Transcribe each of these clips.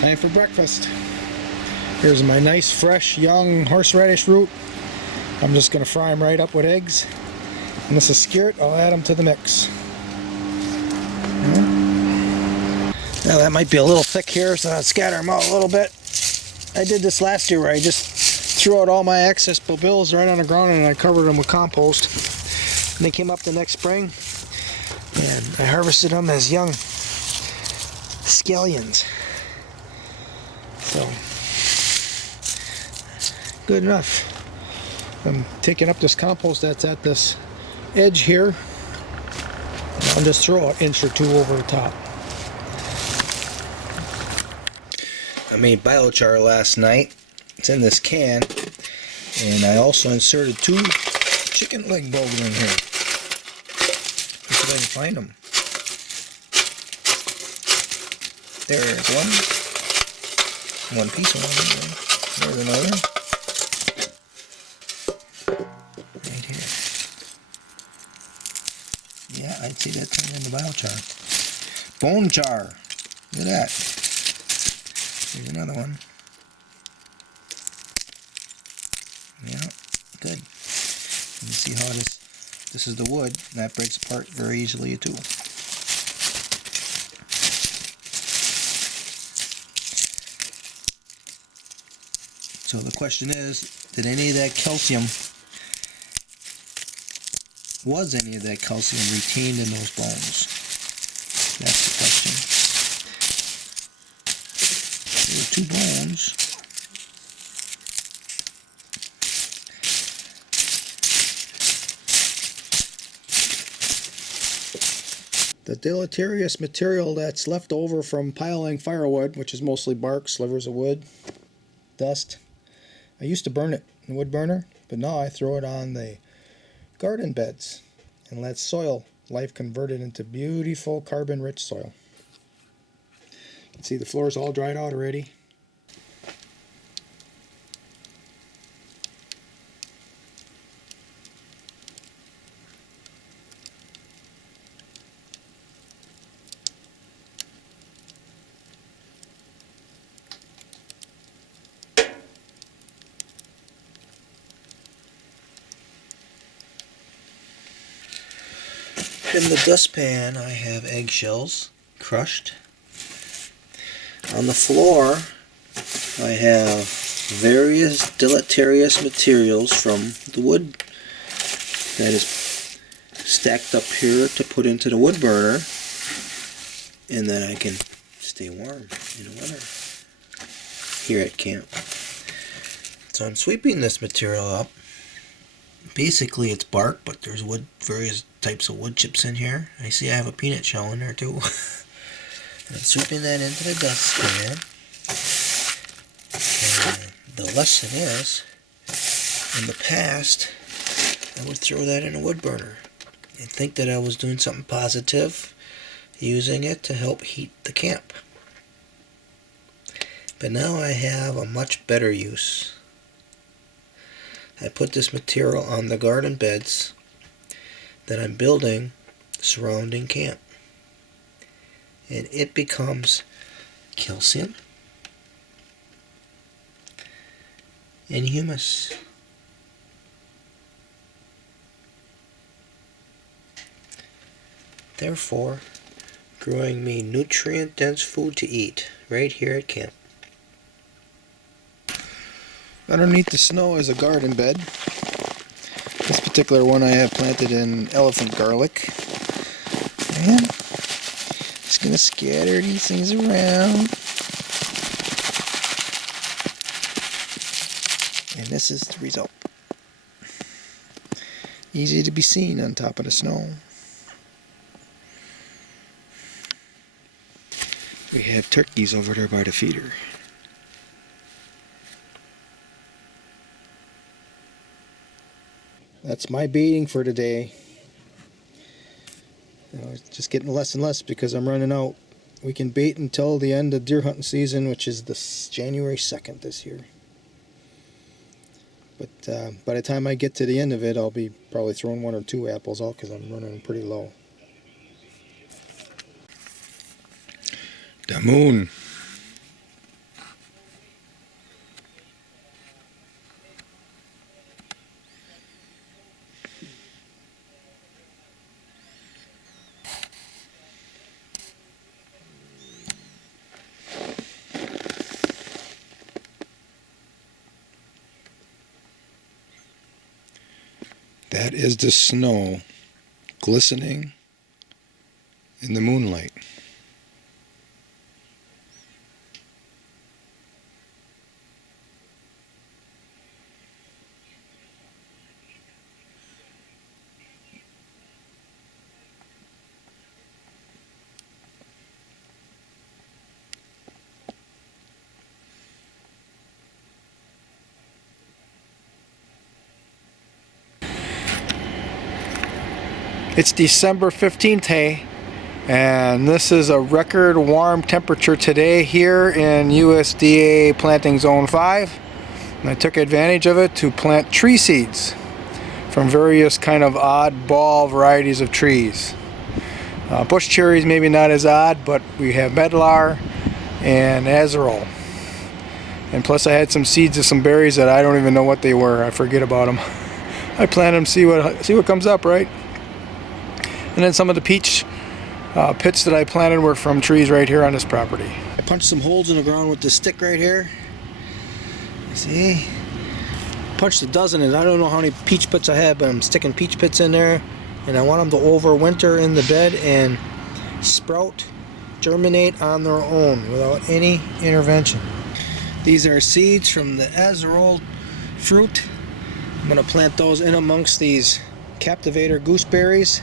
Time for breakfast. Here's my nice, fresh, young horseradish root. I'm just going to fry them right up with eggs. And this is skillet. I'll add them to the mix. Now that might be a little thick here, so I'll scatter them out a little bit. I did this last year where I just threw out all my excess bills right on the ground and I covered them with compost. And they came up the next spring and I harvested them as young scallions. So, good enough. I'm taking up this compost that's at this edge here. And I'll just throw an inch or two over the top. I made biochar last night. It's in this can. And I also inserted 2 chicken leg bones in here. Let's see if I can find them. There's one piece of one. There's another. Right here. Yeah, I'd say that's in the biochar. Bone char. Look at that. Here's another one. Yeah, good. You can see how this is the wood, and that breaks apart very easily too. So the question is, was any of that calcium retained in those bones? That's the question. There were 2 bones. The deleterious material that's left over from piling firewood, which is mostly bark, slivers of wood, dust. I used to burn it in a wood burner, but now I throw it on the garden beds and let soil life convert it into beautiful carbon-rich soil. You can see the floor's all dried out already. In the dustpan I have eggshells crushed. On the floor I have various deleterious materials from the wood that is stacked up here to put into the wood burner, and then I can stay warm in the winter here at camp. So I'm sweeping this material up. Basically it's bark, but there's various types of wood chips in here. I see I have a peanut shell in there too. And I'm sweeping that into the dustpan. And the lesson is, in the past, I would throw that in a wood burner and think that I was doing something positive, using it to help heat the camp. But now I have a much better use. I put this material on the garden beds that I'm building surrounding camp. And it becomes calcium and humus. Therefore, growing me nutrient-dense food to eat right here at camp. Underneath the snow is a garden bed. This particular one I have planted in elephant garlic. And just going to scatter these things around. And this is the result. Easy to be seen on top of the snow. We have turkeys over there by the feeder. That's my baiting for today. It's just getting less and less because I'm running out. We can bait until the end of deer hunting season, which is this January 2nd this year. But by the time I get to the end of it, I'll be probably throwing 1 or 2 apples out because I'm running pretty low. The moon. That is the snow glistening in the moonlight. It's December 15th, hey, and this is a record warm temperature today here in USDA planting zone 5. And I took advantage of it to plant tree seeds from various kind of oddball varieties of trees. Bush cherries maybe not as odd, but we have medlar and azarole. And plus I had some seeds of some berries that I don't even know what they were. I forget about them. I planted them, see what comes up, right? And then some of the peach pits that I planted were from trees right here on this property. I punched some holes in the ground with this stick right here. See? Punched a dozen, and I don't know how many peach pits I have, but I'm sticking peach pits in there. And I want them to overwinter in the bed and sprout, germinate on their own without any intervention. These are seeds from the azarole fruit. I'm going to plant those in amongst these captivator gooseberries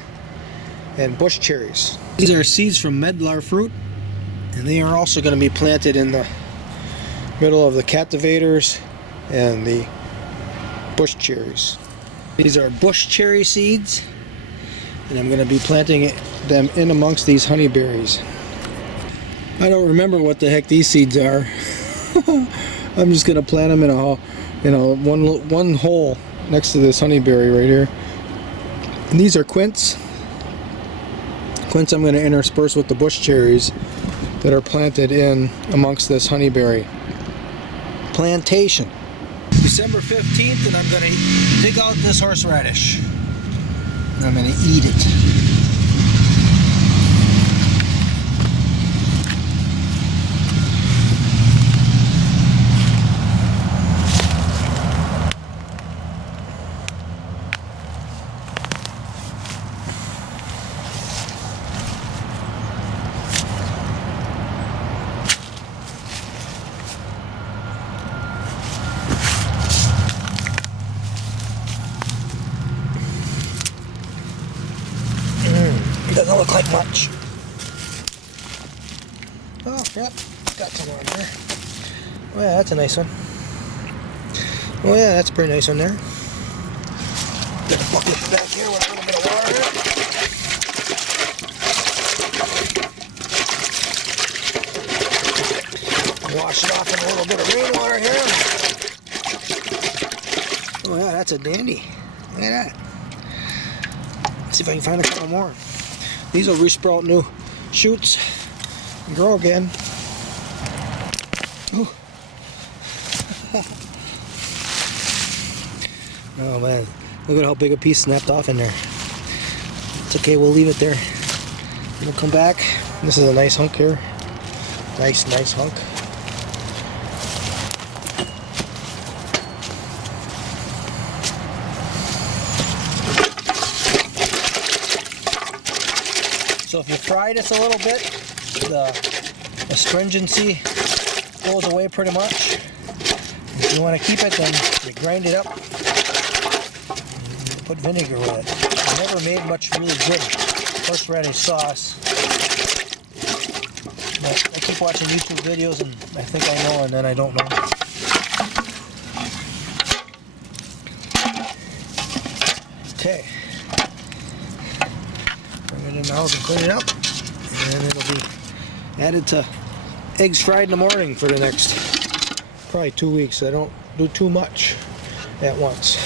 and bush cherries. These are seeds from medlar fruit, and they are also going to be planted in the middle of the captivators and the bush cherries. These are bush cherry seeds, and I'm going to be planting them in amongst these honeyberries. I don't remember what the heck these seeds are. I'm just going to plant them in one hole next to this honeyberry right here. And these are quince. Quince I'm going to intersperse with the bush cherries that are planted in amongst this honeyberry plantation. December 15th, and I'm going to dig out this horseradish. And I'm going to eat it. Doesn't look like much. Oh, yep, got some on there. Oh yeah, that's a nice one. Oh yeah, that's a pretty nice one there. Got a bucket back here with a little bit of water. Wash it off in a little bit of rainwater here. Oh yeah, that's a dandy. Look at that. Let's see if I can find a couple more. These will resprout new shoots and grow again. Ooh. Oh man, look at how big a piece snapped off in there. It's okay, we'll leave it there. We'll come back. This is a nice hunk here. Nice hunk. So if you fry this a little bit, the astringency goes away pretty much. If you want to keep it, then you grind it up and put vinegar with it. I never made much really good horseradish sauce. But I keep watching YouTube videos and I think I know, and then I don't know. Okay. Bring it in now and clean it up, and it'll be added to eggs fried in the morning for the next probably 2 weeks. I don't do too much at once.